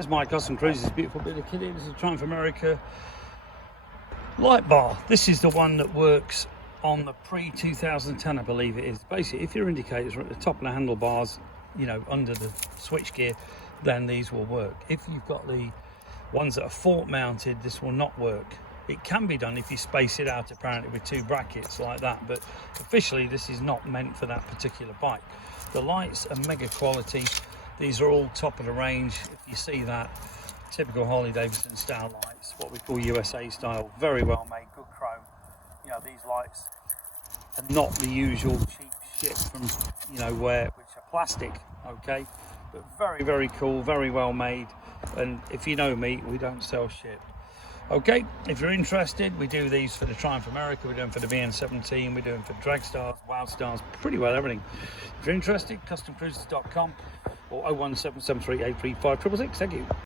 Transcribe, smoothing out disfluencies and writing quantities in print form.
That's my Custom Cruisers, beautiful bit of kit. This is a Triumph America light bar. This is the one that works on the pre-2010, I believe it is. Basically, if your indicators are at the top of the handlebars, you know, under the switch gear, then these will work. If you've got the ones that are fork mounted, this will not work. It can be done if you space it out apparently with two brackets like that, but officially this is not meant for that particular bike. The lights are mega quality. These are all top of the range. If you see that, typical Harley Davidson style lights, what we call USA style, very well made, good chrome. You know, these lights are not the usual cheap shit from, you know, which are plastic, okay, but very, very cool, very well made. And if you know me, we don't sell shit. Okay, if you're interested, we do these for the Triumph America, we do them for the VN17, we do them for Dragstars, Wildstars, pretty well everything. If you're interested, CustomCruisers.com or 01773835666. Thank you.